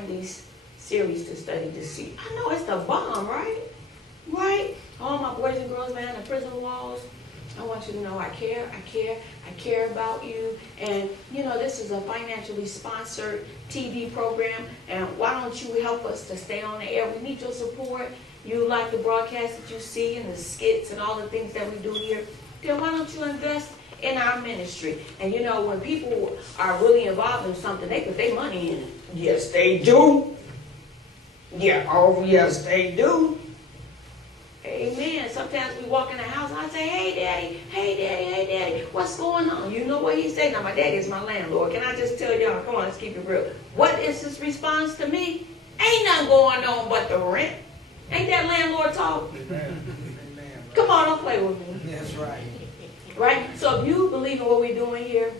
starting these series to study deceit. I know it's the bomb, right? Right? All my boys and girls behind the prison walls, I want you to know I care about you. And, you know, this is a financially sponsored TV program. And why don't you help us to stay on the air? We need your support. You like the broadcast that you see and the skits and all the things that we do here. Then why don't you invest in our ministry? And, you know, when people are really involved in something, they put their money in it. Yes, they do. Yeah, oh, yes, they do. Amen. Sometimes we walk in the house and I say, hey, daddy, hey, daddy, hey, daddy, what's going on? You know what he said? Now, my daddy is my landlord. Can I just tell y'all, come on, let's keep it real. What is his response to me? Ain't nothing going on but the rent. Ain't that landlord talk? Amen. Come on, don't play with me. That's right. Right? So if you believe in what we're doing here,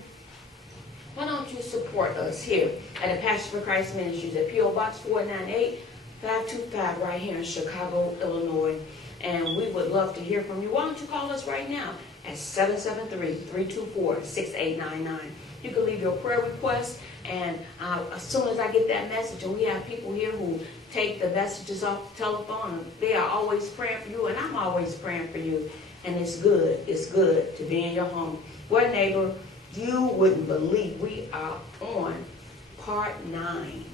why don't you support us here at the Passion for Christ Ministries at P.O. Box 498, 525 right here in Chicago, Illinois. And we would love to hear from you. Why don't you call us right now at 773-324-6899. You can leave your prayer request, and as soon as I get that message, and we have people here who take the messages off the telephone, they are always praying for you, and I'm always praying for you. And it's good to be in your home. Well, neighbor, you wouldn't believe we are on part 9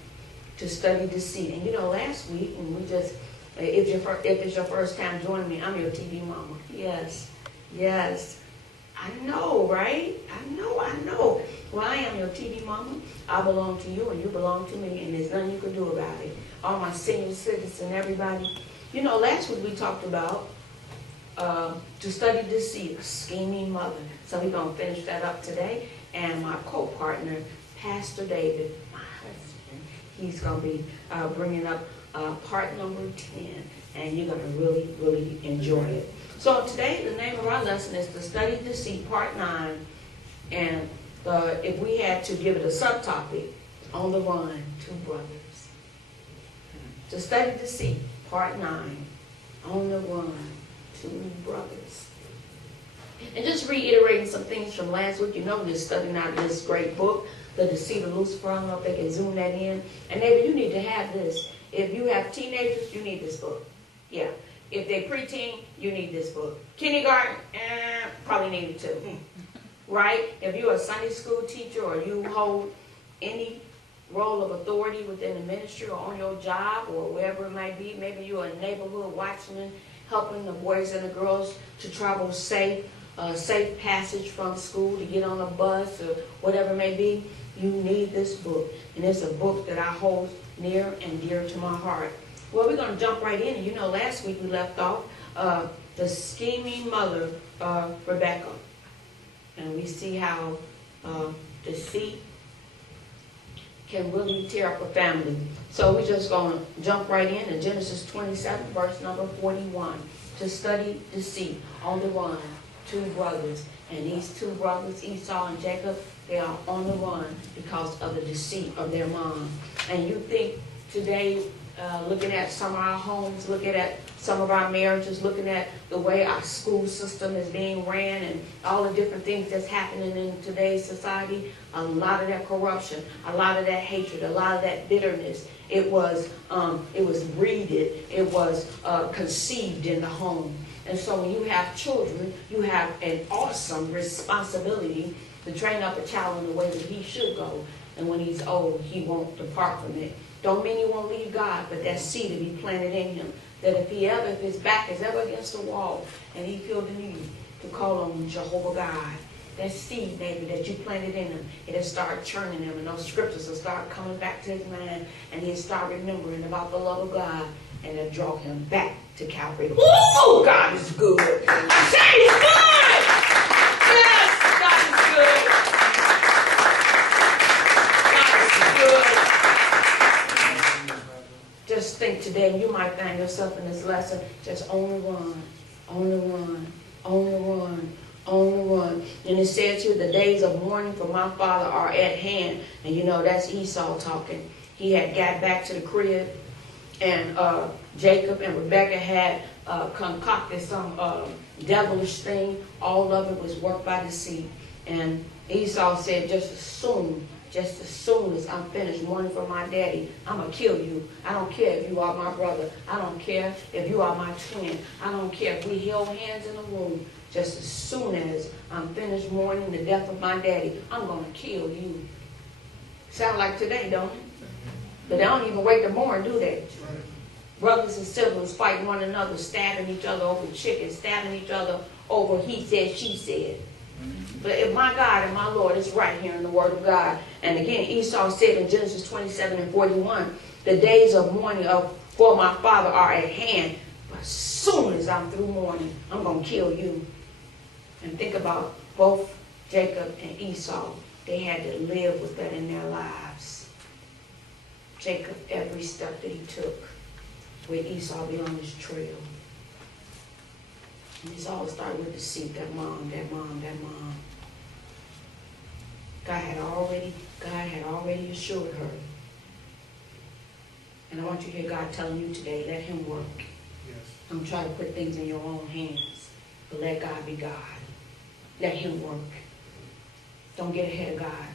to study deceit. And you know, last week when we just, if it's your first time joining me, I'm your TV mama. Yes. I know, right? I know. Well, I am your TV mama. I belong to you and you belong to me, and there's nothing you can do about it. All my senior citizens, everybody. You know, last week we talked about to study deceit, a scheming mother. So we're going to finish that up today. And my co-partner, Pastor David, my husband, he's going to be bringing up part number 10. And you're going to really, really enjoy it. So today, the name of our lesson is to study deceit, part 9. And if we had to give it a subtopic, on the run, 2 brothers. To study deceit, part 9, on the run, 2 brothers. And just reiterating some things from last week, you know, we're studying out of this great book, The Deceit of Lucifer. I don't know if they can zoom that in. And maybe you need to have this. If you have teenagers, you need this book. Yeah. If they're preteen, you need this book. Kindergarten, probably need it too. Right? If you're a Sunday school teacher or you hold any role of authority within the ministry or on your job or wherever it might be, maybe you're a neighborhood watchman helping the boys and the girls to travel safe passage from school to get on a bus or whatever it may be, you need this book. And it's a book that I hold near and dear to my heart. Well, we're going to jump right in. And you know, last week we left off the scheming mother, Rebecca. And we see how deceit can really tear up a family. So we're just going to jump right in Genesis 27, verse number 41. To study deceit, on the run, 2 brothers. And these 2 brothers, Esau and Jacob, they are on the run because of the deceit of their mom. And you think today, looking at some of our homes, looking at some of our marriages, looking at the way our school system is being ran and all the different things that's happening in today's society, a lot of that corruption, a lot of that hatred, a lot of that bitterness, it was breeded, it was conceived in the home. And so when you have children, you have an awesome responsibility to train up a child in the way that he should go. And when he's old, he won't depart from it. Don't mean he won't leave God, but that seed will be planted in him. That if his back is ever against the wall and he feels the need to call on Jehovah God, that seed, baby, that you planted in him, it'll start churning him, and those scriptures will start coming back to his mind, and he'll start remembering about the love of God, and it'll draw him back to Calvary. Ooh, God is good. I say he's good. Yes, God is good. God is good. Just think today, you might find yourself in this lesson just on the run, on the run, on the run, on the run. And it says here, the days of mourning for my father are at hand. And you know, that's Esau talking. He had got back to the crib, and Jacob and Rebekah had concocted some devilish thing. All of it was worked by deceit. And Esau said, just as soon just as soon as I'm finished mourning for my daddy, I'm going to kill you. I don't care if you are my brother. I don't care if you are my twin. I don't care if we held hands in a room. Just as soon as I'm finished mourning the death of my daddy, I'm going to kill you. Sound like today, don't it? But they don't even wait to mourn, do they? Brothers and siblings fighting one another, stabbing each other over chicken, stabbing each other over he said, she said. But if my God and my Lord is right here in the Word of God. And again, Esau said in Genesis 27:41, the days of mourning for my father are at hand. But as soon as I'm through mourning, I'm going to kill you. And think about both Jacob and Esau. They had to live with that in their lives. Jacob, every step that he took, with Esau be on his trail. And it's all started with deceit. That mom. God had already assured her. And I want you to hear God telling you today, let him work. Yes. Don't try to put things in your own hands, but let God be God. Let him work. Don't get ahead of God.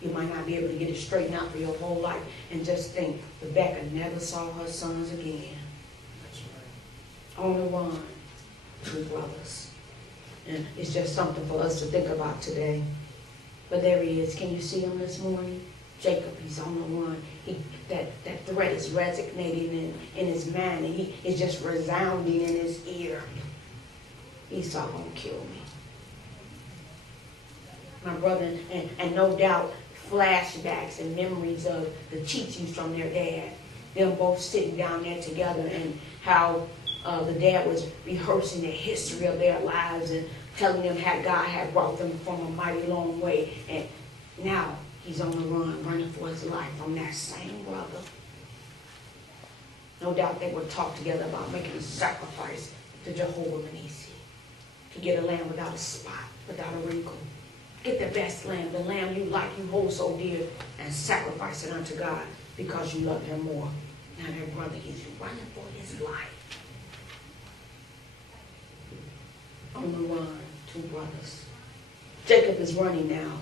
You might not be able to get it straightened out for your whole life. And just think, Rebecca never saw her sons again. That's right. Only one, two brothers. And it's just something for us to think about today. But there he is. Can you see him this morning? Jacob, he's on the run. That threat is resonating in his mind, and he is just resounding in his ear. Esau gonna kill me. My brother, and no doubt flashbacks and memories of the teachings from their dad. Them both sitting down there together, and how the dad was rehearsing the history of their lives and telling them how God had brought them from a mighty long way. And now he's on the run, running for his life from that same brother. No doubt they would talk together about making a sacrifice to Jehovah Nissi to get a lamb without a spot, without a wrinkle. Get the best lamb, the lamb you like, you hold so dear, and sacrifice it unto God because you love him more. Now that brother, he's running for his life. On the run, two brothers. Jacob is running now.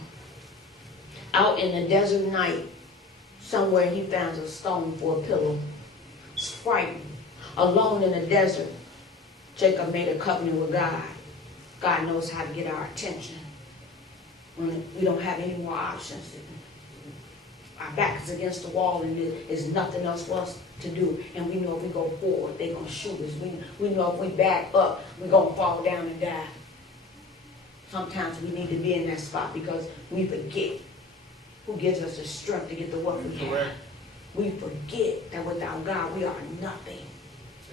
Out in the desert night, somewhere he finds a stone for a pillow. He's frightened. Alone in the desert, Jacob made a covenant with God. God knows how to get our attention when we don't have any more options. Our back is against the wall and there's nothing else for us to do. And we know if we go forward, they're going to shoot us. We know if we back up, we're going to fall down and die. Sometimes we need to be in that spot because we forget who gives us the strength to get to what we have. We forget that without God, we are nothing.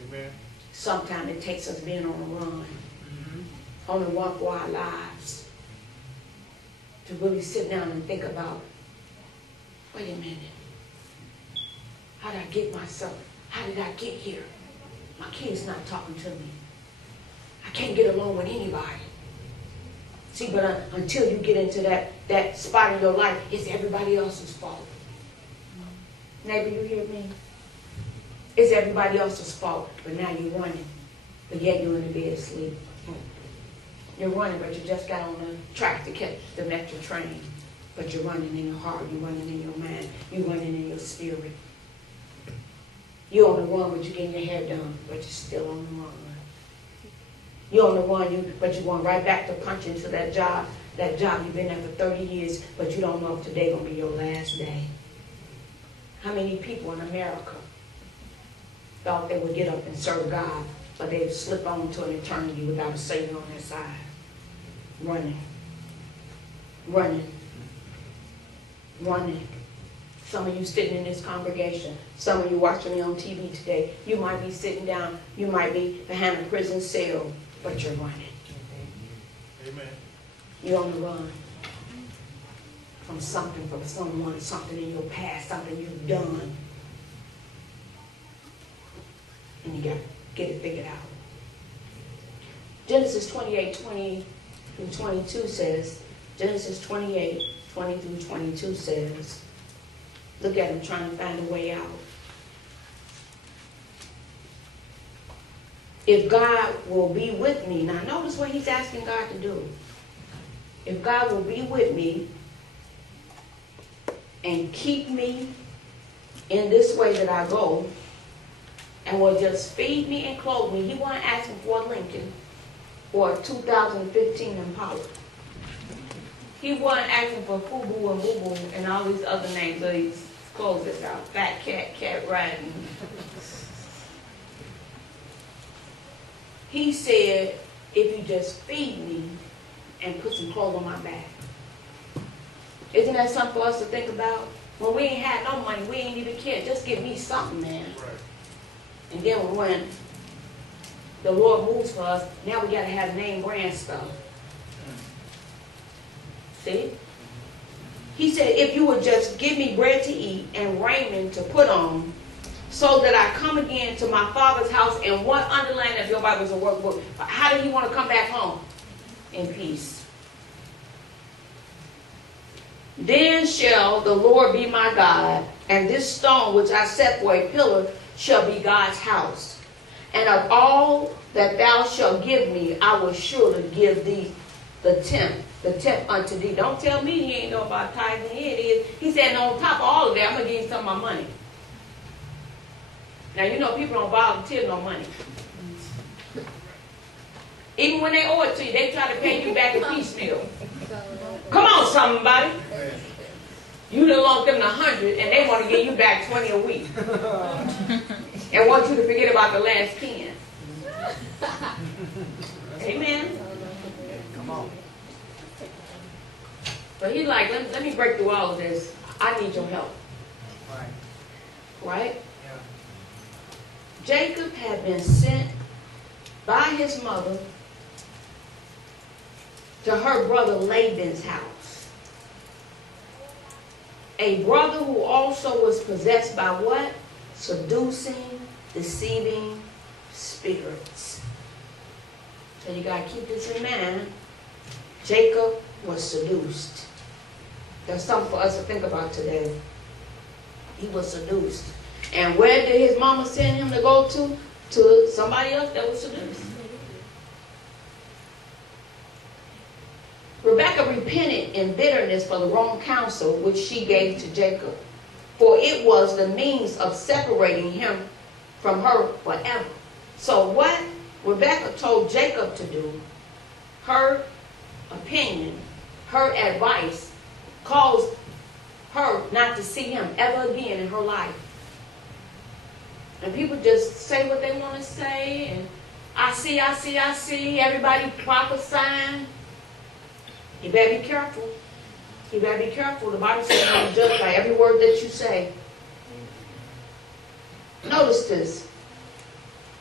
Amen. Sometimes it takes us being on the run. On the run for our lives. To really sit down and think about, wait a minute. How did I get myself? How did I get here? My kid's not talking to me. I can't get along with anybody. See, but until you get into that spot in your life, it's everybody else's fault. Neighbor, you hear me? It's everybody else's fault, but now you're running. But yet you're in the bed asleep. You're running, but you just got on the track to catch the metro train. But you're running in your heart, you're running in your mind, you're running in your spirit. You're on the run, but you're getting your hair done, but you're still on the run. You're on the run, but you're going right back to punch into that job you've been there for 30 years, but you don't know if today's going to be your last day. How many people in America thought they would get up and serve God, but they'd slip on to an eternity without a Savior on their side? Running. Some of you sitting in this congregation, some of you watching me on TV today, you might be sitting down, you might be behind a prison cell, but you're running. Amen. You're on the run from something, from someone, something in your past, something you've done. And you got to get it figured out. Genesis 28:20 through 22 says, Genesis 28:20 through 22 says, look at him trying to find a way out. If God will be with me, now notice what he's asking God to do. If God will be with me and keep me in this way that I go, and will just feed me and clothe me. He wasn't asking for a Lincoln or a 2015 Impala. He wasn't asking for Fubu and Boo Boo and all these other names of these clothes that's out. Fat cat, cat riding. He said, if you just feed me and put some clothes on my back. Isn't that something for us to think about? When we ain't had no money, we ain't even care. Just give me something, man. Right. And then when the Lord moves for us, now we got to have name brand stuff. See? He said, if you would just give me bread to eat and raiment to put on, so that I come again to my Father's house. And what underline of your Bible's a workbook? How do you want to come back home? In peace. Then shall the Lord be my God, and this stone which I set for a pillar shall be God's house. And of all that thou shalt give me, I will surely give thee the tenth unto thee. Don't tell me he ain't know about tithing. Here it is. He said, on top of all of that, I'm going to give you some of my money. Now, you know people don't volunteer no money. Even when they owe it to you, they try to pay you back in piecemeal. Come on, somebody. You done loaned them 100 and they want to give you back 20 a week. And want you to forget about the last 10. Amen. Come on. But he's like, let me break through all of this. I need your help. Right. Right? Yeah. Jacob had been sent by his mother to her brother Laban's house. A brother who also was possessed by what? Seducing, deceiving spirits. So you got to keep this in mind. Jacob was seduced. That's something for us to think about today. He was seduced. And where did his mama send him to go to? To somebody else that was seduced. Rebekah repented in bitterness for the wrong counsel which she gave to Jacob, for it was the means of separating him from her forever. So what Rebekah told Jacob to do, her opinion, her advice, caused her not to see him ever again in her life. And people just say what they want to say, and I see, everybody prophesying. You better be careful. You better be careful. The Bible says you're going to judge by every word that you say. Notice this.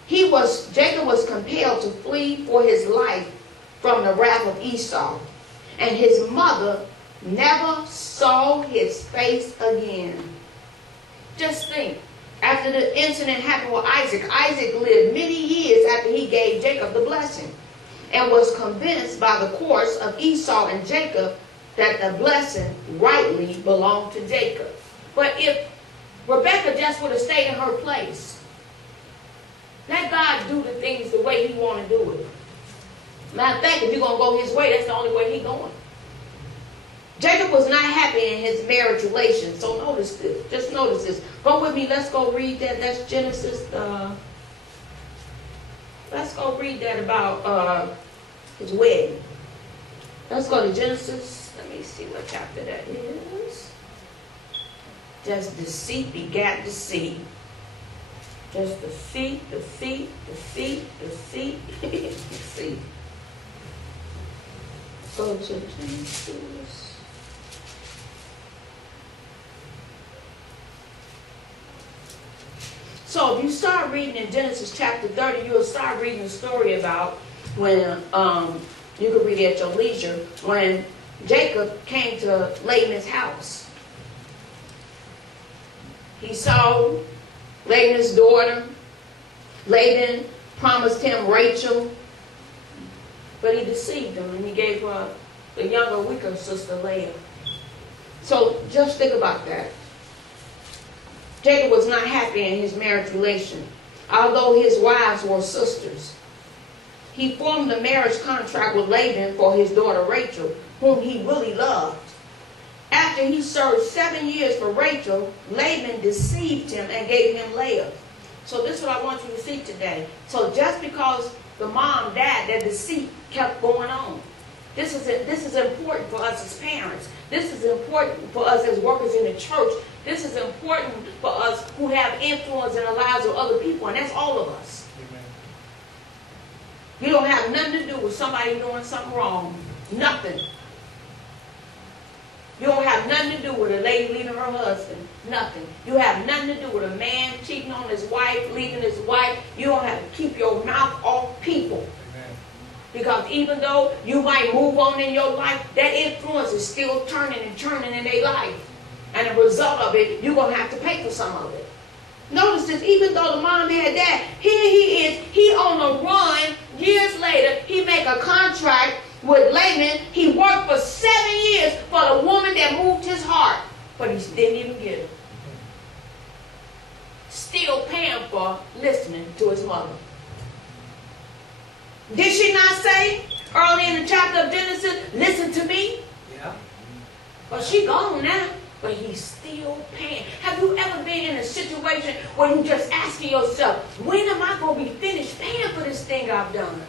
Jacob was compelled to flee for his life from the wrath of Esau. And his mother never saw his face again. Just think. After the incident happened with Isaac, Isaac lived many years after he gave Jacob the blessing, and was convinced by the course of Esau and Jacob that the blessing rightly belonged to Jacob. But if Rebekah just would have stayed in her place, let God do the things the way he want to do it. Matter of fact, if you're going to go his way, that's the only way he's going. Jacob was not happy in his marriage relations. So notice this. Just notice this. Go with me. Let's go read that. That's Genesis. Let's go read that about his wedding. Let's go to Genesis. Let me see what chapter that is. Just deceit begat deceit. Just deceit. Deceit. Go to Genesis. So if you start reading in Genesis chapter 30, you'll start reading the story about when, you can read it at your leisure, when Jacob came to Laban's house. He saw Laban's daughter. Laban promised him Rachel, but he deceived him and he gave her the younger, weaker sister Leah. So just think about that. Jacob was not happy in his marriage relation, although his wives were sisters. He formed a marriage contract with Laban for his daughter Rachel, whom he really loved. After after he served 7 years for Rachel, Laban deceived him and gave him Leah. So this is what I want you to see today. So just because the mom died, that deceit kept going on. This is important for us as parents. This is important for us as workers in the church. This is important for us who have influence in the lives of other people, and that's all of us. Amen. You don't have nothing to do with somebody doing something wrong. Nothing. You don't have nothing to do with a lady leaving her husband. Nothing. You have nothing to do with a man cheating on his wife, leaving his wife. You don't have to keep your mouth off people. Amen. Because even though you might move on in your life, that influence is still turning and turning in their life. And the result of it, you're going to have to pay for some of it. Notice this, even though the mom had that, here he is, he on the run. Years later, he make a contract with Laban. He worked for 7 years for the woman that moved his heart, but he didn't even get her. Still paying for listening to his mother. Did she not say early in the chapter of Genesis, listen to me? Yeah. Well, she gone now, but he's still paying. Have you ever been in a situation where you just asking yourself, when am I going to be finished paying for this thing I've done?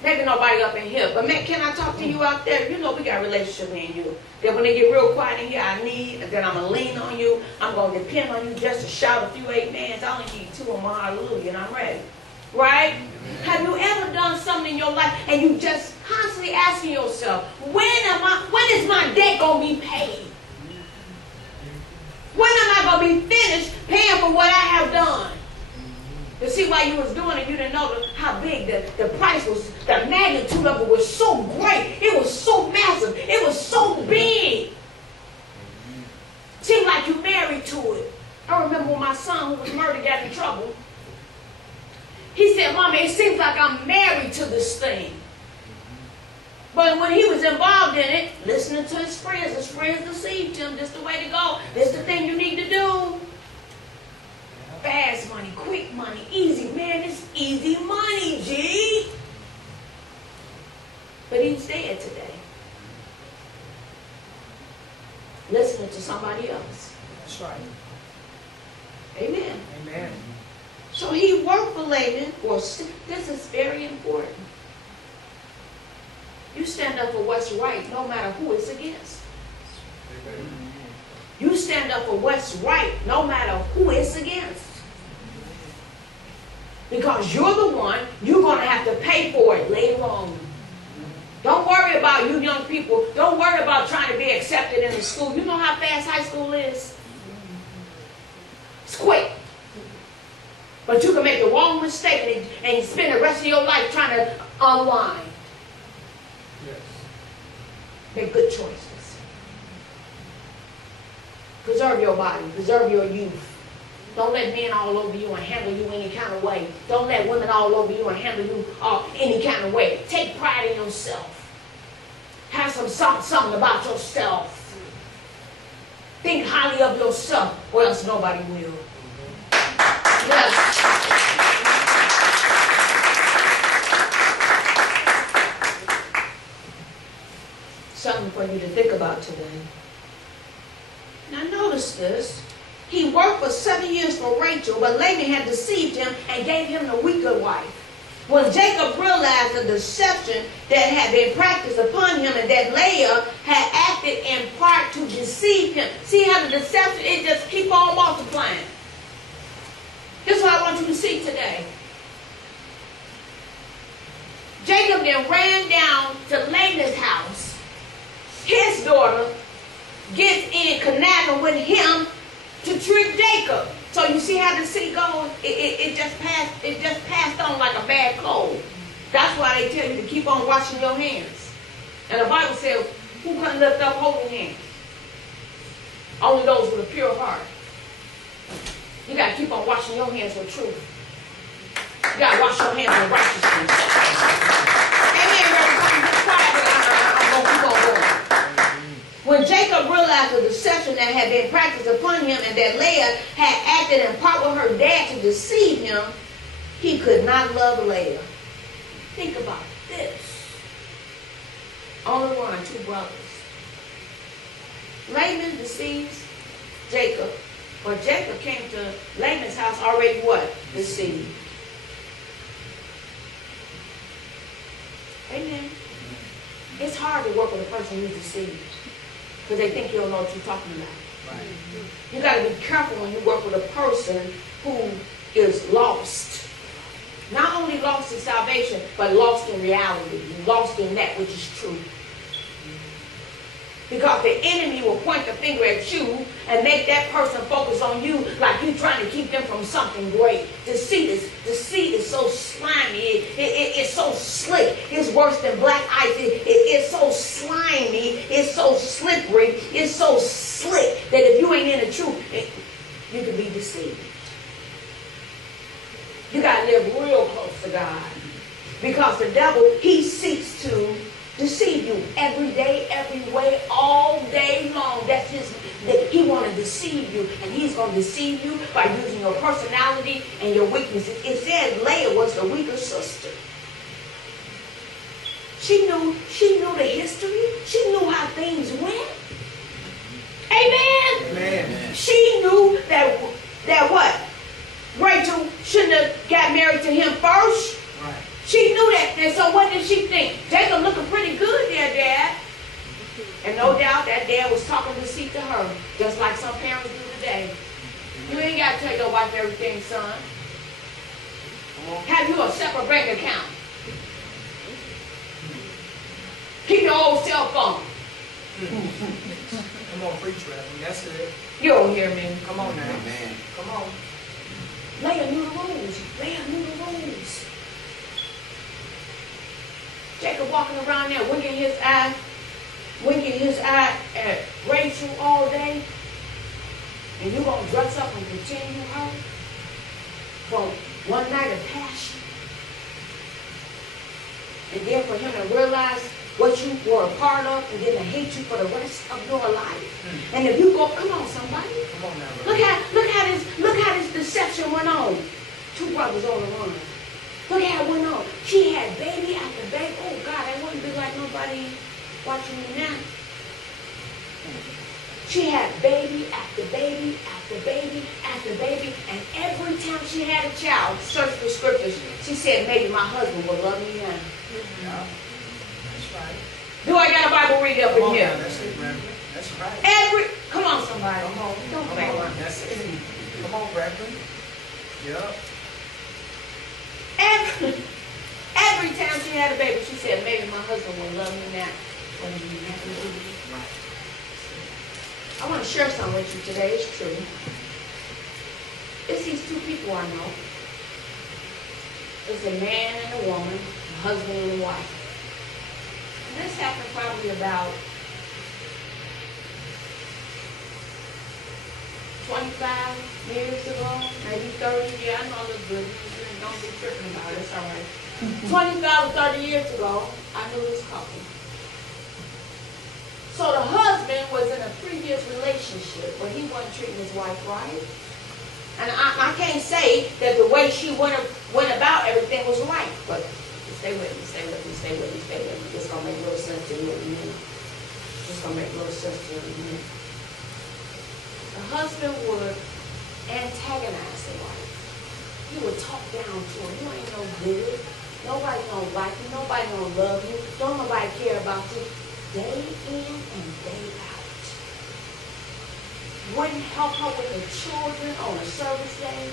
Maybe nobody up in here, but man, can I talk to you out there? You know we got a relationship me and you. That when they get real quiet in here, I need, and then I'm going to lean on you. I'm going to depend on you just to shout a few amens. I only need 2 of my hallelujah, and I'm ready. Right? Have you ever done something in your life and you just constantly asking yourself, when is my debt going to be paid? When am I going to be finished paying for what I have done? You see, while you was doing it, you didn't know how big the price was, the magnitude of it was so great. It was so massive. It was so big. Seemed like you married to it. I remember when my son who was murdered got in trouble. He said, Mommy, it seems like I'm married to this thing. But when he was involved in it, listening to his friends deceived him. This is the way to go. This is the thing you need to do. Fast money, quick money, easy. Man, it's easy money, G. But he's dead today. Listening to somebody else. That's right. Amen. Amen. So he worked for Laban. This is very important. You stand up for what's right no matter who it's against. Amen. You stand up for what's right no matter who it's against. Because you're the one, you're going to have to pay for it later on. Don't worry about you young people. Don't worry about trying to be accepted in the school. You know how fast high school is? It's quick. But you can make the wrong mistake and spend the rest of your life trying to unwind. Yes. Make good choices. Preserve your body. Preserve your youth. Don't let men all over you and handle you any kind of way. Don't let women all over you and handle you any kind of way. Take pride in yourself. Have something about yourself. Think highly of yourself, or else nobody will. Yes. Something for you to think about today. Now notice this. He worked for 7 years for Rachel, but Laban had deceived him and gave him the weaker wife. When Jacob realized the deception that had been practiced upon him and that Leah had acted in part to deceive him. See how the deception, it just keep on multiplying. This is what I want you to see today. Jacob then ran down to Laban's house. His daughter gets in conniving with him to trick Jacob. So you see how the city goes? It just passed on like a bad cold. That's why they tell you to keep on washing your hands. And the Bible says, who can lift up holy hands? Only those with a pure heart. You got to keep on washing your hands with truth. You got to wash your hands with righteousness. Amen, everybody. Just quiet. I'm going to keep on going. When Jacob realized the deception that had been practiced upon him and that Leah had acted in part with her dad to deceive him, he could not love Leah. Think about this. On the run, 2 brothers. Laban deceives Jacob, but Jacob came to Laban's house already what? Deceived. Amen. It's hard to work with a person who's deceived because they think you don't know what you're talking about. Right. You got to be careful when you work with a person who is lost. Not only lost in salvation, but lost in reality, lost in that which is true. Because the enemy will point the finger at you and make that person focus on you like you're trying to keep them from something great. Deceit is so slimy. It's so slick. It's worse than black ice. It's so slimy. It's so slippery. It's so slick that if you ain't in the truth, you can be deceived. You got to live real close to God. Because the devil, he seeks to deceive you every day, every way, all day long. That's he want to deceive you, and he's going to deceive you by using your personality and your weaknesses. It says Leah was the weaker sister. She knew the history. She knew how things went. Amen. Amen. She knew that what? Rachel shouldn't have got married to him first. Right. She knew that. And so what did she think? Jacob looking pretty good there, Dad. And no doubt that Dad was talking deceit to her, just like some parents do today. You ain't got to tell your wife everything, son. Have you a separate bank account? Keep your old cell phone. Come on, preach, Reverend. That's it. You don't hear me. Come on now. Amen. Come on. Leah knew the rules. Leah knew the rules. Jacob walking around there winking his eye at Rachel all day. And you gonna dress up and continue her for one night of passion. And then for him to realize what you were a part of and then to hate you for the rest of your life. And if you go, come on somebody. Come on now, Look how this deception went on. Two brothers on the run. Look how it went on. She had baby after baby. Oh God, that wouldn't be like nobody watching me now. She had baby after baby after baby after baby. And every time she had a child, search the scriptures, she said, maybe my husband will love me now. Yeah. That's right. Do I got a Bible read up Come in on here? now. That's it, Reverend. That's right. Come on somebody. Come on. Don't Come play on. around. That's it. Come on, Reverend. Yep. Every time she had a baby, she said, maybe my husband will love me now. Right. I want to share something with you today. It's true. It's these two people I know. It's a man and a woman, a husband and a wife. And this happened probably about 25 years ago, maybe 30. Yeah, I know it looks good. Don't be tripping about it. It's all right. 25 or 30 years ago, I knew this couple. So the husband was in a previous relationship where he wasn't treating his wife right. And I can't say that the way she went about everything was right, but stay with me. It's going to make a little sense to you in a minute. It's going to make a little sense to you in a minute. The husband would antagonize the wife. He would talk down to her. You ain't no good. Nobody don't like you. Nobody don't love you. Don't nobody care about you. Day in and day out. Wouldn't help her with the children on a service day.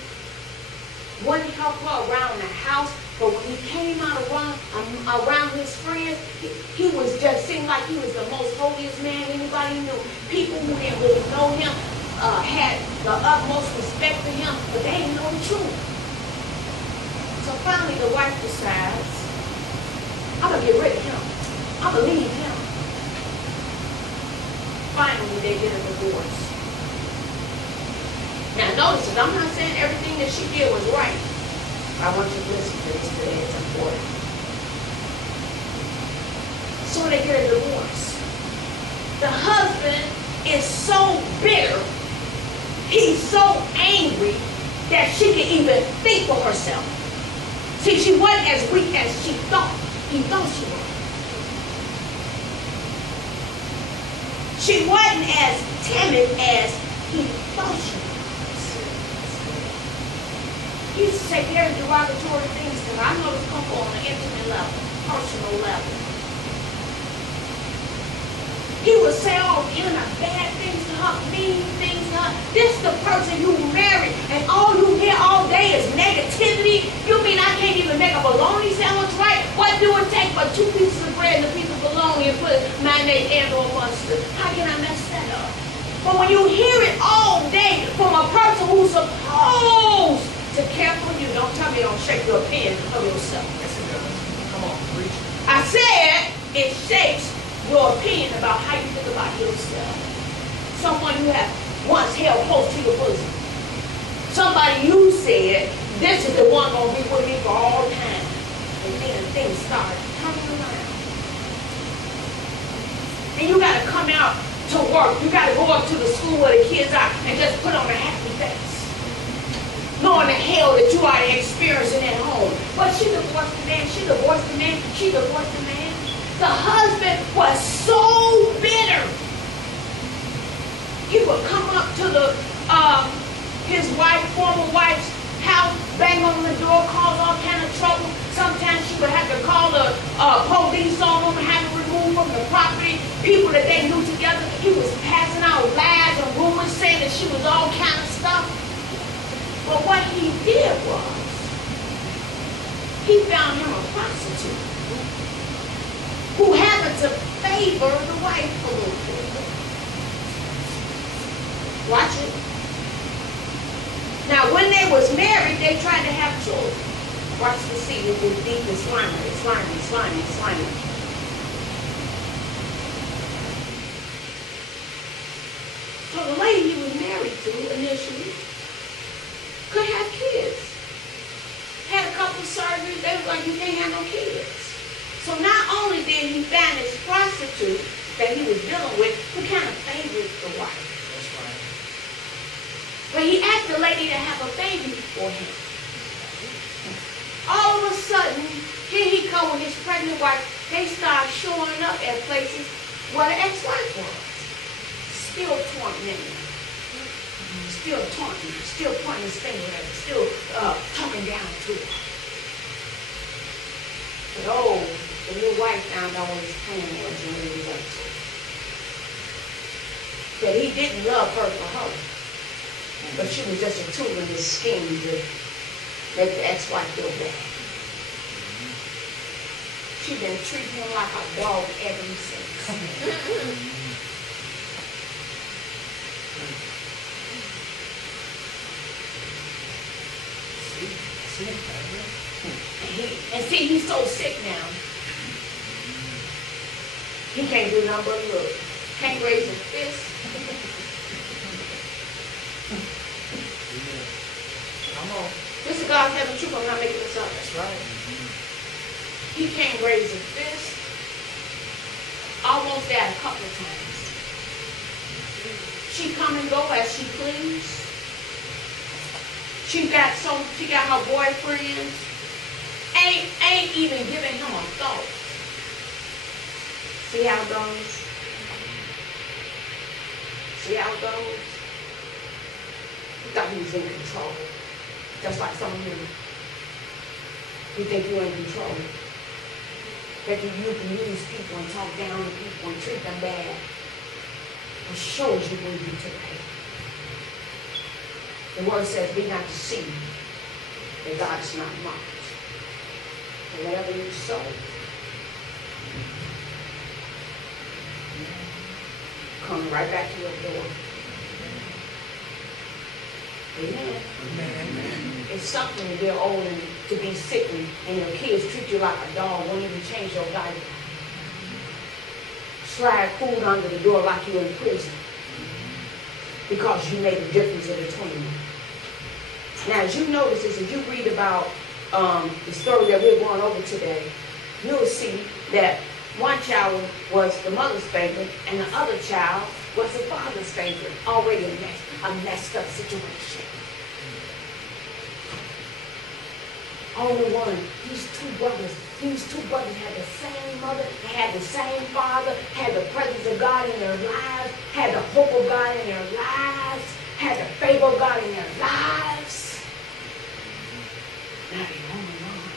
Wouldn't help her around the house. But when he came out around his friends, he was just seemed like he was the most holiest man anybody knew. People who didn't really know him had the utmost respect for him, but they didn't know the truth. So finally the wife decides, I'm going to get rid of him. I'm going to leave him. Finally they get a divorce. Now notice it, I'm not saying everything that she did was right. I want you to listen to this today, it's important. So they get a divorce. The husband is so bitter, he's so angry that she can even think for herself. See, she wasn't as weak as he thought she was. She wasn't as timid as he thought she was. He used to say very derogatory things to her. I know this come on an intimate level, personal level. He would say all kind of bad things to her, mean things to her. This is the person you married, and all you hear all day is negativity. You mean I can't even make a bologna sandwich right? What do it take for 2 pieces of bread and a piece of bologna and put mayonnaise and or mustard? How can I mess that up? But when you hear it all day from a person who's supposed to care for you, don't tell me don't shake your opinion of yourself. Yes, it does. Come on, preach. I said it shakes your opinion about how you think about yourself. Someone you have once held close to your bosom. Somebody you said, this is the one going to be with me for all time. And then things start turning around. And you got to come out to work. You got to go up to the school where the kids are and just put on a happy face. Knowing the hell that you are experiencing at home. But she divorced the man. She divorced the man. She divorced the man. The husband was so bitter. He would come up to his former wife's house, bang on the door, cause all kind of trouble. Sometimes she would have to call the police on them and have them removed from the property. People that they knew together. He was passing out lies and rumors saying that she was all kind of stuff. But what he did was, he found him a prostitute who happened to favor the wife a little bit. Watch it. Now, when they was married, they tried to have children. Watch the seed. It was deep and slimy, slimy, slimy, slimy. So the lady he was married to initially could have kids. Had a couple of surgeries. They was like, you can't have no kids. So not only did he find this prostitute that he was dealing with who kind of favored the wife. That's right. But he asked the lady to have a baby for him. All of a sudden, here he come with his pregnant wife. They start showing up at places where the ex-wife was. Still taunting him. Still taunting, still pointing his finger at her, still talking down to her. But oh, the new wife found out what his plan was and what he was up to. That he didn't love her for her. But she was just a tool in his scheme to make the ex-wife feel bad. She been treating him like a dog ever since. And see, he's so sick now. He can't do nothing but look. Can't raise his fist. Come on. This is God's heaven truth. I'm not making this up. That's right. He can't raise his fist. Almost that a couple of times. She come and go as she please. She got her boyfriends. Ain't even giving him a thought. See how it goes? See how it goes? He thought he was in control. Just like some of you. You think you're in control. That you can use people and talk down to people and treat them bad. It shows you when you took it. The word says, be not deceived, that God is not mocked. And whatever you sow, come right back to your door. Amen. Amen. It's something to get old and to be sickly, and your kids treat you like a dog, won't even change your diaper. Slide food under the door like you're in prison because you made a difference in between them. Now, as you notice this, as you read about the story that we're going over today, you'll see that one child was the mother's favorite and the other child was the father's favorite. Already a messed up situation. Only one, these two brothers These two brothers had the same mother, they had the same father, had the presence of God in their lives, had the hope of God in their lives, had the favor of God in their lives. Now they're home alone.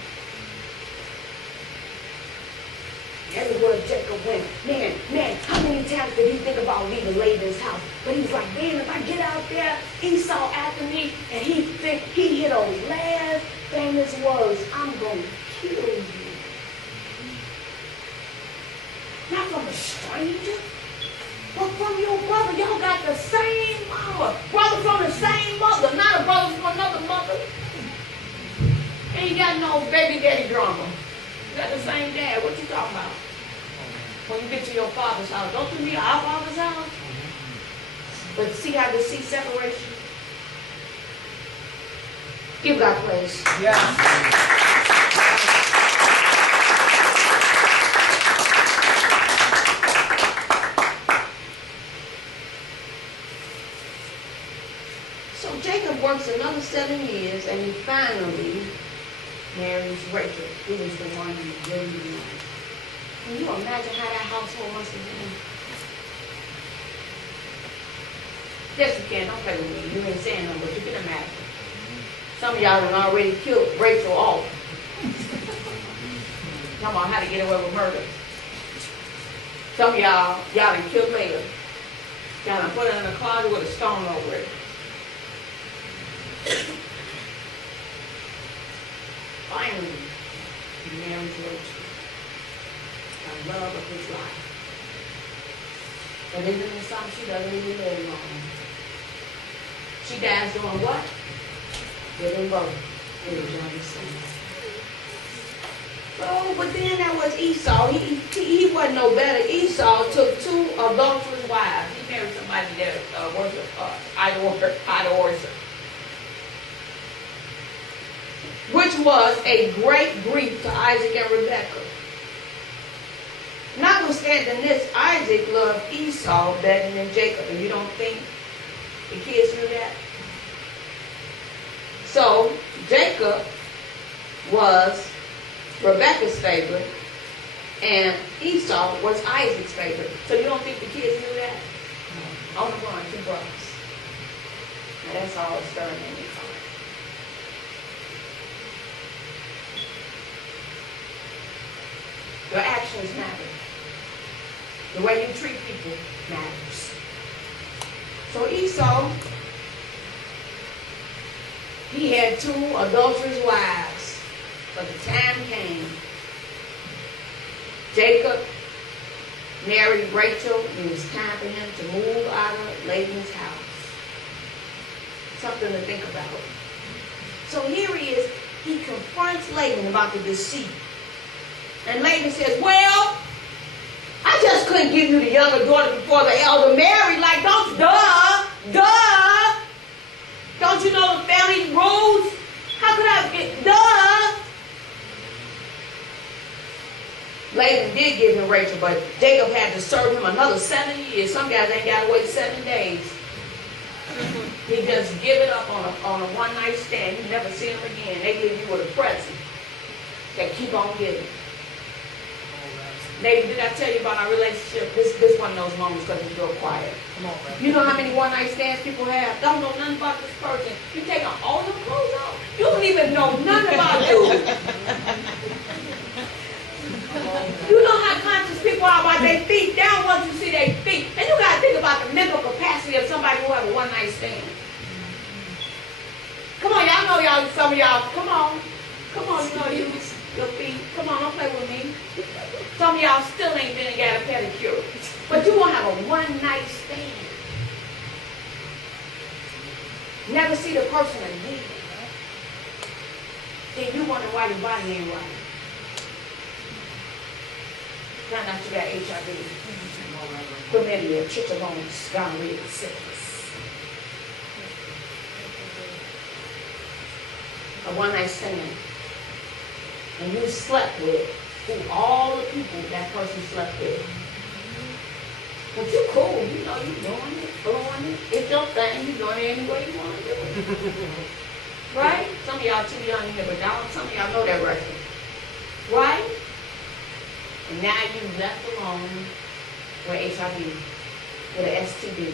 Everywhere Jacob went, man, how many times did he think about leaving Laban's house? But he was like, man, if I get out there, Esau after me, and he hit those last famous words, I'm going to kill you. Not from a stranger, but from your brother. Y'all got the same mama. Brother from the same mother, not a brother from another mother. Ain't got no baby daddy drama. You got the same dad. What you talking about? When you get to your father's house, don't you meet our father's house? But see how deceit separates you? Give God praise. Yes. So Jacob works another 7 years, and he finally marries Rachel, who is the one he really wanted. Can you imagine how that household must have been? Yes, you can. Don't play with me. You ain't saying nothing, but you can imagine. Some of y'all have already killed Rachel off. Talking about how to get away with murder. Some of y'all done killed Leah. Y'all done put her in a closet with a stone over it. Finally, he marries Rachel, the love of his life. But isn't it something? She doesn't even live long. She dies doing what? Giving birth to his young son. Oh, but then there was Esau. He wasn't no better. Esau took 2 adulterous wives. He married somebody that worshiped idol worship. Which was a great grief to Isaac and Rebekah. Notwithstanding this, Isaac loved Esau better than Jacob. And you don't think the kids knew that? So, Jacob was Rebekah's favorite, and Esau was Isaac's favorite. So you don't think the kids knew that? No. On the run, 2 brothers. Now that's all stirring in me. Your actions matter. The way you treat people matters. So Esau, he had 2 adulterous wives, but the time came. Jacob married Rachel, and it was time for him to move out of Laban's house. Something to think about. So here he is. He confronts Laban about the deceit. And Laban says, well, I just couldn't give you the younger daughter before the elder married. Like, don't you know the family rules? How could I get, Laban did give him Rachel, but Jacob had to serve him another 7 years. Some guys ain't got to wait 7 days. He just give it up on a one-night stand. You never see him again. They leave you with a present. They keep on giving. Lady, did I tell you about our relationship? This one of those moments because it's real quiet. Come on, man. You know how many one-night stands people have? Don't know nothing about this person. You take all your clothes off. You don't even know nothing about dude. You know how conscious people are about their feet. Down once you see their feet. And you got to think about the mental capacity of somebody who have a one-night stand. Come on, y'all know y'all, some of y'all, come on. Come on, you know your feet. Come on, don't play with me. Some of y'all still ain't been and got a pedicure. But you won't have a one-night stand. Never see the person again. Then you wonder why your body ain't right. Turn out you got HIV, chlamydia, trichomonas, gonorrhea, syphilis. A one-night stand. And you slept with all the people that person slept with. But you cool, you know you doing it, blowing it. It's your thing, you doing it any way you want to do it. Right? Some of y'all too young here, but some of y'all know that record. right? And now you left alone with HIV, with an STD.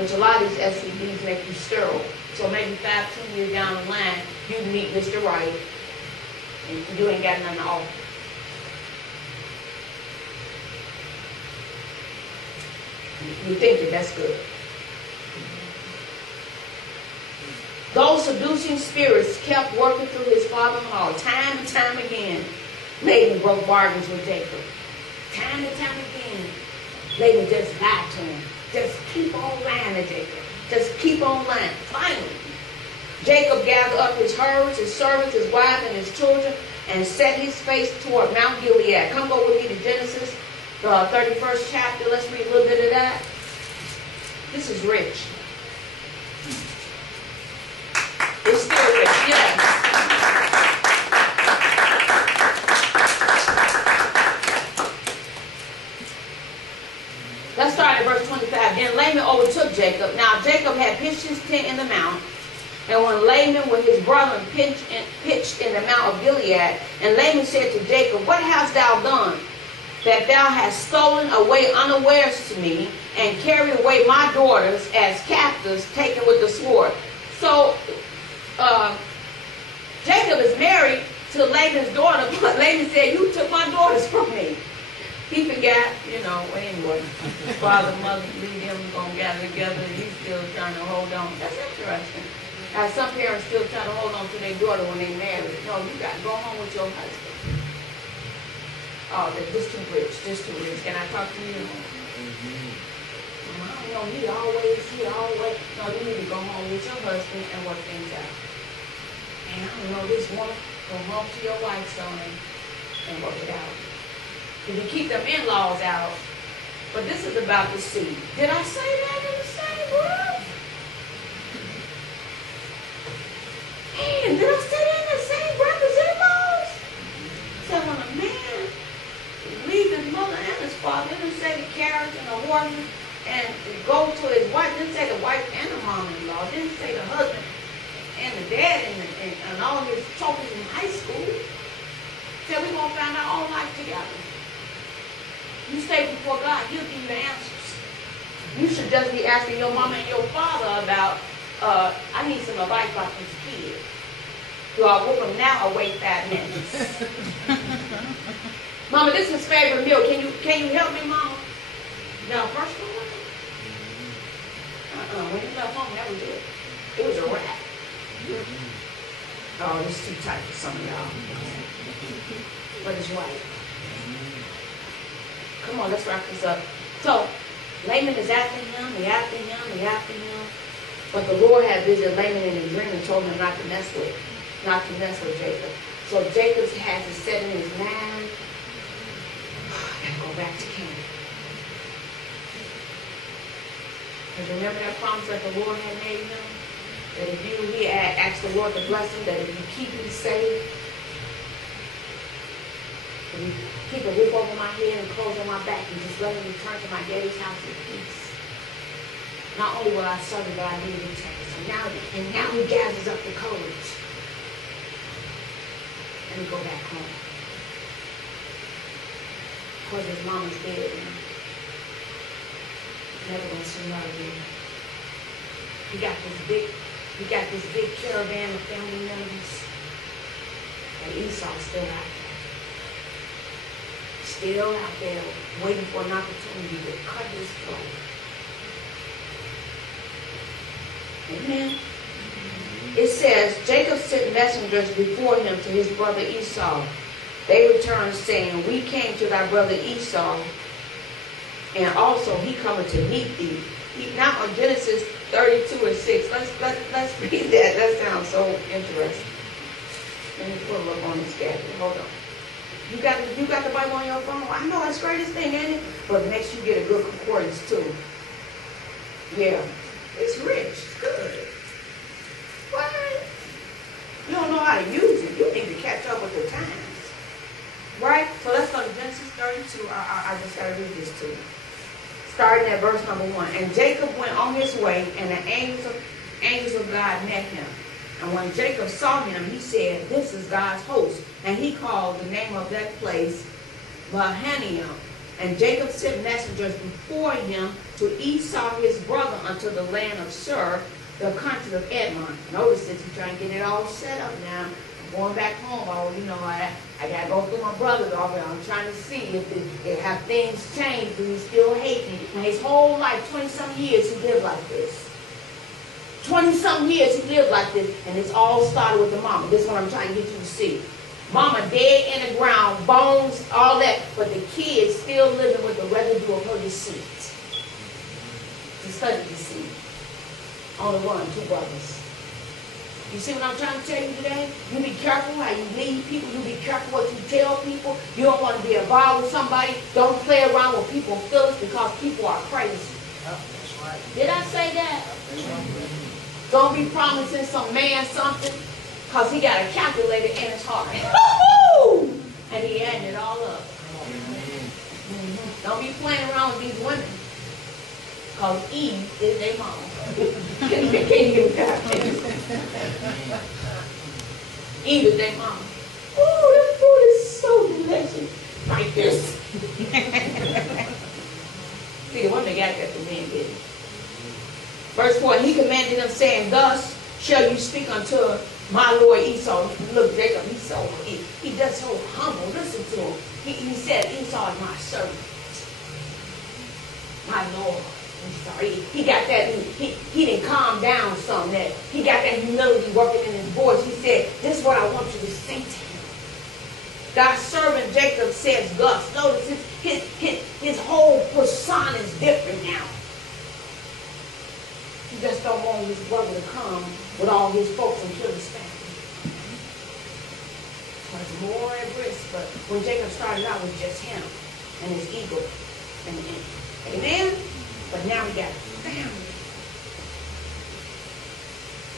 Which a lot of these STDs make you sterile. So maybe 5-10 years down the line, you meet Mr. Right, and you ain't got nothing to offer. You think that's good. Those seducing spirits kept working through his father-in-law time and time again. Laban broke bargains with Jacob. Time and time again, Laban just lied to him. Just keep on lying to Jacob. Just keep on lying. Finally, Jacob gathered up his herds, his servants, his wife, and his children, and set his face toward Mount Gilead. Come go with me to Genesis, the 31st chapter. Let's read a little bit of that. This is rich. It's still rich, yes. Let's start at verse 25. Then Laban overtook Jacob. Now Jacob had pitched his tent in the mount. And when Laban with his brethren pitched in the mount of Gilead, and Laban said to Jacob, what hast thou done, that thou hast stolen away unawares to me, and carried away my daughters as captives taken with the sword? So Jacob is married to Laban's daughter, but Laban said, you took my daughters from me. He forgot, well, anyway, his father and mother leave him, going to gather together, and he's still trying to hold on. That's interesting. Now, some parents still try to hold on to their daughter when they marry. No, you got to go home with your husband. Oh, this too rich, this too rich. Can I talk to you? I don't know, he always. No, you need to go home with your husband and work things out. And I don't know, this woman, go home to your wife, son, and work it out. If you keep them in-laws out. But this is about the seed. Did I say that in the same word? Man, did I say that in the same breath as in-laws? So when a man leaves his mother and his father, didn't say the carriage and the horses, and go to his wife, didn't say the wife and the mom-in-law, didn't say the husband and the dad and all his trophies in high school. Said we're going to find our own life together. You stay before God, he'll give you the answers. You should just be asking your mama and your father about, I need some advice about this kid. Do I whoop him now or wait 5 minutes? Mama, this is his favorite meal. Can you help me, Mama? Now, first one? When you left home, that was it. It was a wrap. Oh, this is too tight for some of y'all. But it's right. Come on, let's wrap this up. So, Laban is after him. But the Lord had visited Laban in a dream and told him not to mess with Jacob. So Jacob had to set in his mind, I gotta go back to Canaan. Because remember that promise that the Lord had made him? That if he had asked the Lord to bless him, that if you keep him safe, if you keep a roof over my head and clothes on my back, and just let me return to my daddy's house in peace. Not only will I serve him, but I need to protect him. So now he gathers up the courage. And we go back home. Because his mama's dead now. Never gonna see her again. He got this big caravan of family members. And Esau's still out there. Still out there waiting for an opportunity to cut his throat. Amen. It says, Jacob sent messengers before him to his brother Esau. They returned saying, we came to thy brother Esau, and also he coming to meet thee. Now on Genesis 32 and 6. Let's read that. That sounds so interesting. Let me pull up on this gadget. Hold on. You got the Bible on your phone? I know that's the greatest thing, ain't it? But make sure you get a good concordance too. Yeah. It's rich. It's good. What? You don't know how to use it. You need to catch up with the times. Right? So let's go to Genesis 32. I just got to read this to you. Starting at verse number 1. And Jacob went on his way, and the angels of God met him. And when Jacob saw him, he said, this is God's host. And he called the name of that place Mahanaim. And Jacob sent messengers before him to Esau his brother unto the land of Shur, the country of Edmon. Notice that he's trying to get it all set up now. I'm going back home. Oh, you know, I got to go through my brother's office. I'm trying to see if have things changed. Do he still hate me? And his whole life, 20-some years, he lived like this. 20-some years he lived like this. And it's all started with the mama. This is what I'm trying to get you to see. Mama dead in the ground, bones, all that. But the kids still living with the residue of her deceit. To study deceit. Only one, two brothers. You see what I'm trying to tell you today? You be careful how you lead people. You be careful what you tell people. You don't want to be involved with somebody. Don't play around with people's feelings because people are crazy. Yep, that's right. Did I say that? That's right. Don't be promising some man something because he got a calculator in his heart. And he adding it all up. Don't be playing around with these women. Because Eve is their mama. Eve is their mama. Oh, that food is so delicious. Like this. See, the women got that, the men didn't. Verse 4, he commanded them, saying, thus shall you speak unto my lord Esau. Look, Jacob, he does so humble. Listen to him. He said, Esau is my servant. My lord. Sorry, he got that, he didn't calm down some, that he got that humility working in his voice. He said, this is what I want you to say to him. Thy servant Jacob says thus. Notice his whole persona is different now. He just don't want his brother to come with all his folks and kill his family. So it's more at risk, but when Jacob started out, it was just him and his ego. Amen? But now he got family.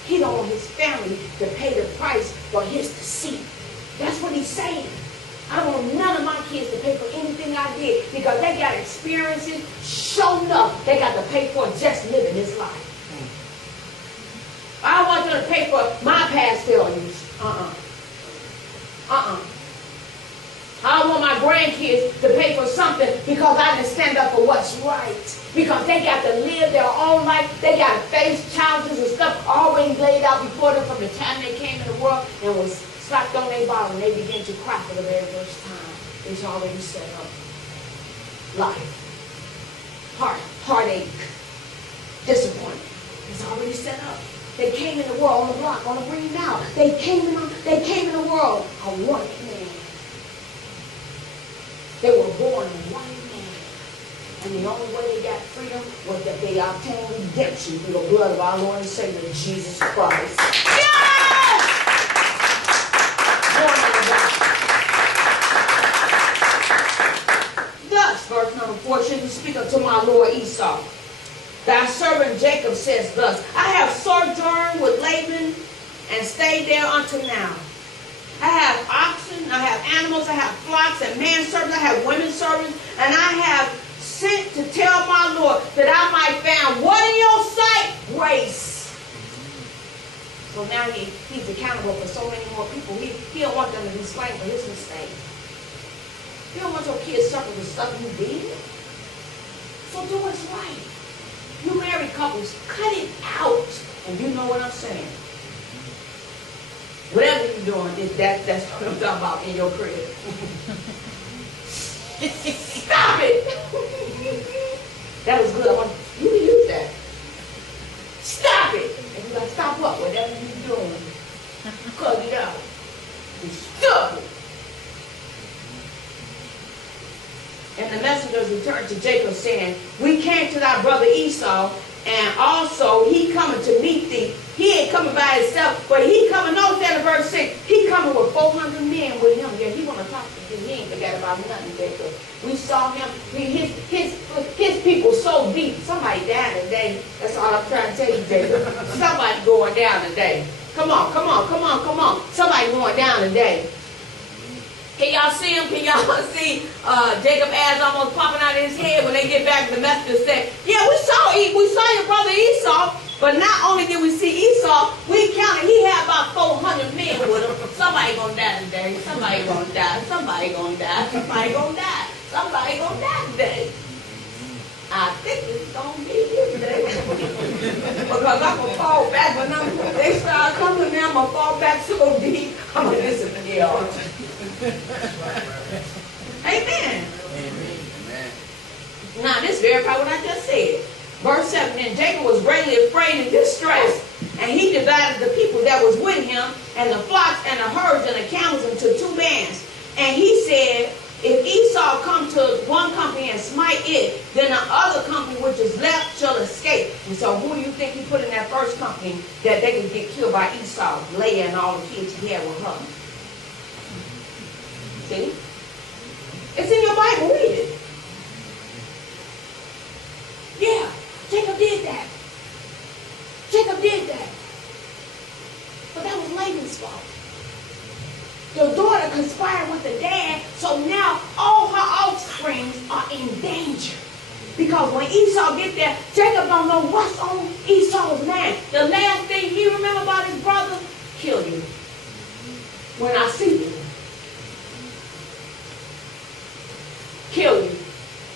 He don't want his family to pay the price for his deceit. That's what he's saying. I don't want none of my kids to pay for anything I did because they got experiences, sure enough, they got to pay for just living this life. I don't want them to pay for my past failures. I don't want my grandkids to pay for something because I didn't stand up for what's right. Because they got to live their own life. They got to face challenges and stuff always laid out before them from the time they came in the world and was slapped on their bottom and they began to cry for the very first time. It's already set up. Life. Heartache. Disappointment. It's already set up. They came in the world on the block, on the green now. They came in the world a white man. They were born a white man. And the only way they got freedom was that they obtained redemption through the blood of our Lord and Savior, Jesus Christ. Yes! Born of the thus, verse number 4, should you speak unto my Lord Esau. Thy servant Jacob says thus, I have sojourned with Laban and stayed there until now. I have oxen, I have animals, I have flocks and manservants, I have women servants, and I have sent to tell my Lord that I might find what in your sight? Grace. So now he's accountable for so many more people. He don't want them to be slain for his mistake. You don't want your kids suffer the stuff you did. So do what's right. You married couples, cut it out. And you know what I'm saying. Whatever you're doing, that's what I'm talking about in your crib. Stop it! That was good. I want you to use that. Stop it! And you're like, stop what? Whatever you're doing. Cut it out. Stop it! And the messengers returned to Jacob, saying, we came to thy brother Esau, and also he coming to meet thee. He ain't coming by himself, but he coming, notice that in verse 6, he coming with 400 men with him. Yeah, he want to talk to you. He ain't forgot about nothing, Jacob. We saw him, his people so deep. Somebody died today. That's all I'm trying to tell you, Jacob. Somebody going down today. Come on. Somebody going down today. Can y'all see him? Can y'all see Jacob's ass almost popping out of his head when they get back? The messenger said, yeah, we saw your brother Esau, but not only did we see Esau, we counted, he had about gonna die. Somebody gonna die. Somebody gonna die. Somebody gonna die today. I think it's gonna be here today. Because I'm gonna fall back when they start coming now. I'm gonna fall back so deep. I'm gonna disappear. Amen. Amen. Now this verifies what I just said. Verse 7, and Jacob was greatly afraid and distressed, and he divided the people that was with him, and the flocks and the herds and the camels into 2 bands. And he said, if Esau come to one company and smite it, then the other company which is left shall escape. And so who do you think he put in that first company that they could get killed by Esau? Leah and all the kids he had with her. See? It's in your Bible, read it. Yeah, Jacob did that. Jacob did that. But that was Laban's fault. The daughter conspired with the dad, so now all her offspring are in danger. Because when Esau get there, Jacob don't know what's on Esau's mind. The last thing he remember about his brother, kill you when I see you. Kill you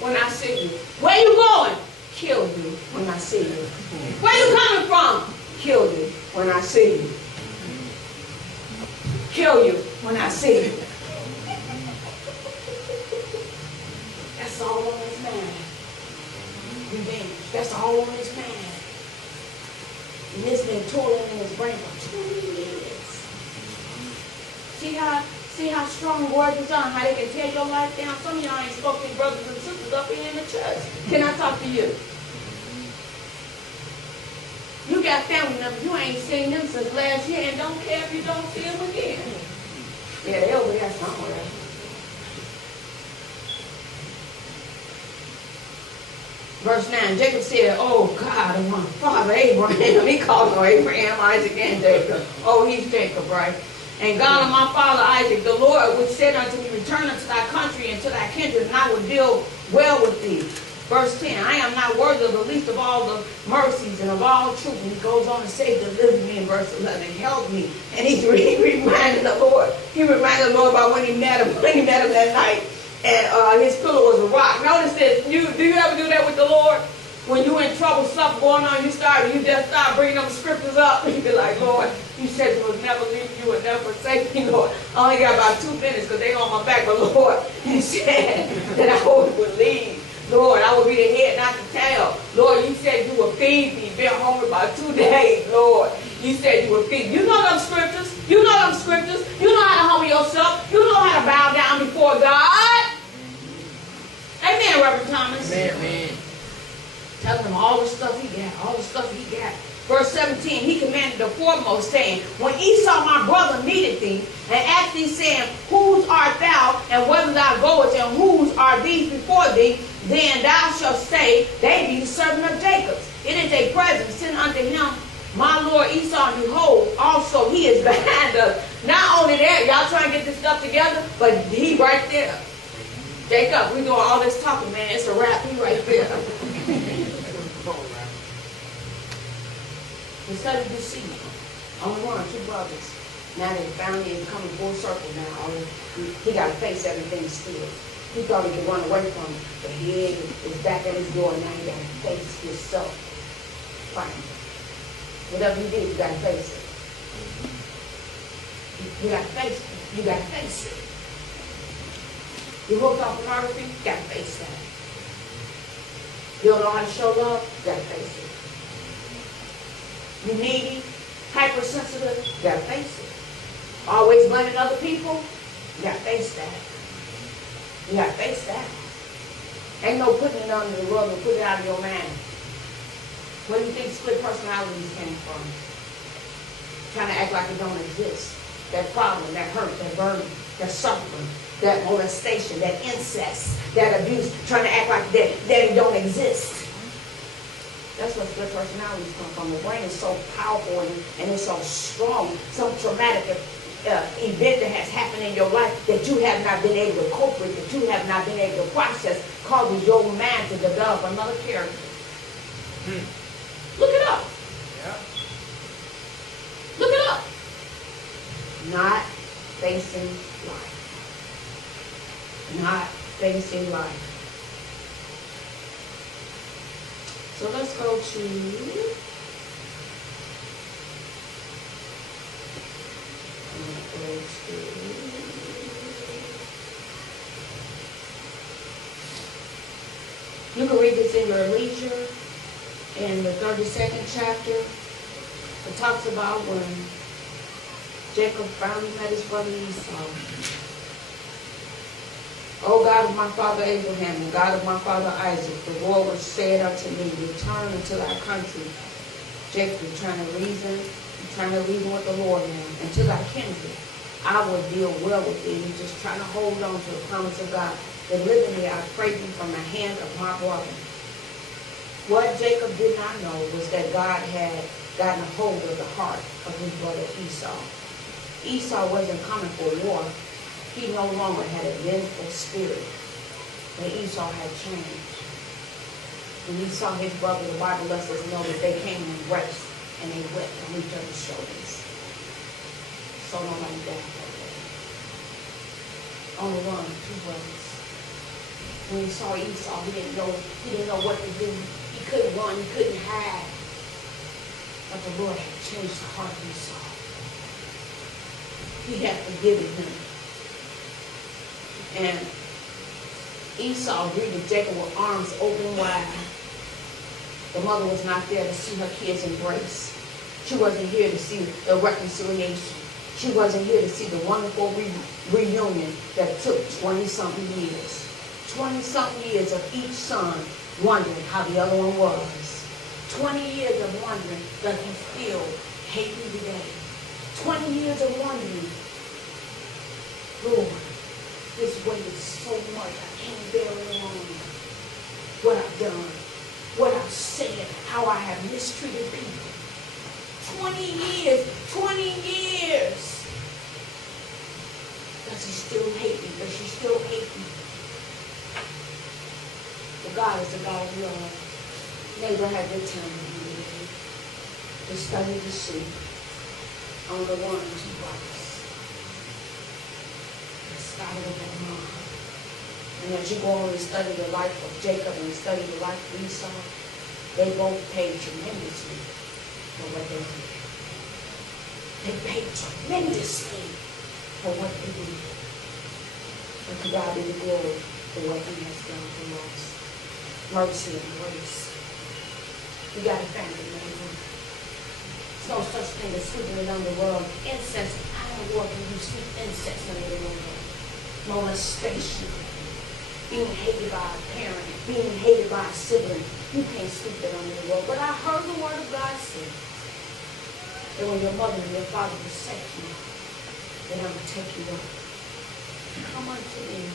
when I see you. Where you going? Kill you when I see you. Where you coming from? Kill you when I see you. Kill you when I see you. That's all on his mind. Revenge. That's all on his mind. And this been toiling in his brain for 20 years. See how strong words are, how they can tear your life down. Some of y'all ain't spoken to your brothers and sisters up here in the church. Can I talk to you? You got family members, you ain't seen them since last year and don't care if you don't see them again. Yeah, they over there somewhere. Verse 9, Jacob said, oh God, my father Abraham. He called him Abraham, Isaac, and Jacob. Oh, he's Jacob, right? And God of my father Isaac, the Lord which said unto me, return unto thy country and to thy kindred, and I will deal well with thee. Verse 10, I am not worthy of the least of all the mercies and of all truth. And he goes on to say, deliver me in verse 11, help me. And he reminded the Lord. He reminded the Lord about when he met him that night. And his pillow was a rock. Notice this. Do you ever do that with the Lord? When you're in trouble, stuff going on, you just start bringing them scriptures up. You be like, Lord, you said you would never leave, you would never forsake me, Lord. I only got about 2 minutes because they on my back. But Lord, you said that I would leave. Lord, I will be the head, not the tail. Lord, you said you would feed me. Been hungry about 2 days, Lord. You said you would feed me. You know them scriptures. You know them scriptures. You know how to humble yourself. You know how to bow down before God. Amen, Reverend Thomas. Amen. Telling him all the stuff he got, all the stuff he got. Verse 17, he commanded the foremost, saying, when Esau my brother needed thee, and asked thee, saying, whose art thou, and whither thou goest, and whose are these before thee, then thou shalt say, they be the servant of Jacob's. It is a present sent unto him, my Lord Esau, and behold, also he is behind us. Not only that, y'all trying to get this stuff together, but he right there. Jacob, we doing all this talking, man. It's a wrap. He right there. We studied Deceit. Only 2 brothers. Now they finally is coming full circle now. He got to face everything still. He thought he could run away from it, but he is back at his door, and now he got to face himself. Fine. Whatever you did, you got to face it. You got to face it. You got to face it. You hooked on pornography, you got to face that. You don't know how to show love, you got to face it. You needy, hypersensitive, you got to face it. Always blaming other people, you got to face that. You got to face that. Ain't no putting it under the rug and put it out of your mind. Where do you think split personalities came from? Trying to act like it don't exist. That problem, that hurt, that burden, that suffering, that molestation, that incest, that abuse, trying to act like that it don't exist. That's where split personalities come from. The brain is so powerful and it's so strong. Some traumatic event that has happened in your life that you have not been able to cope with, that you have not been able to process, causes your mind to develop another character. Look it up. Yeah. Look it up. Not facing life. not facing life. So let's go to you can read this in your leisure in the 32nd chapter. It talks about when Jacob finally met his brother Esau. O God of my father Abraham, and God of my father Isaac, the Lord was said unto me, return unto thy country. Jacob was trying to reason with the Lord now, and to thy kindred. I will deal well with thee. He's just trying to hold on to the promise of God. Deliver me, I pray thee, from the hand of my brother. What Jacob did not know was that God had gotten a hold of the heart of his brother Esau. Esau wasn't coming for war. He no longer had a vengeful spirit. But Esau had changed. When he saw his brother, the Bible lets us know that they came in race and they wept on each other's shoulders. So nobody died that day. On the run, two brothers. When he saw Esau, he didn't know what to do. He couldn't run, he couldn't hide. But the Lord had changed the heart of Esau. He had forgiven him. And Esau greeted Jacob with arms open wide. The mother was not there to see her kids embrace. She wasn't here to see the reconciliation. She wasn't here to see the wonderful reunion that took 20-something years. 20-something years of each son wondering how the other one was. 20 years of wondering, does he still hate me today? 20 years of wondering, Lord, this weight is so much, I can't bear it alone. What I've done, what I've said, how I have mistreated people. 20 years, 20 years. Does he still hate me? Does she still hate me? But God is the God of love. Neighbor had their time to study deceit on the one and two brothers. Started with their mom. And as you go on and study the life of Jacob and study the life of Esau, they both paid tremendously for what they did. They paid tremendously for what they did. But to God be the glory for what he has done for us. Mercy and grace. You got a family member. There's no such thing as sweeping it under the rug. Incest. How in the world can you sweep incest under the rug? Molestation. Being hated by a parent. Being hated by a sibling. You can't sweep it under the rug. But I heard the word of God say that when your mother and your father forsake you, then I'm going to take you up. Come unto me,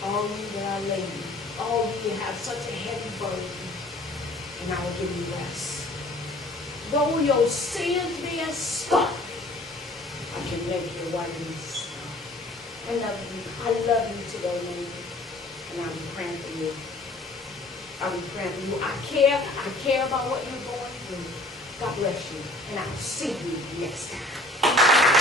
all ye that are laden, all ye that have such a heavy burden, and I will give you rest. Though your sins be as scarlet, I can make you white as snow. I love you. I love you today, neighbor. And I'll be praying for you. I'll be praying for you. I care about what you're going through. God bless you. And I'll see you next time.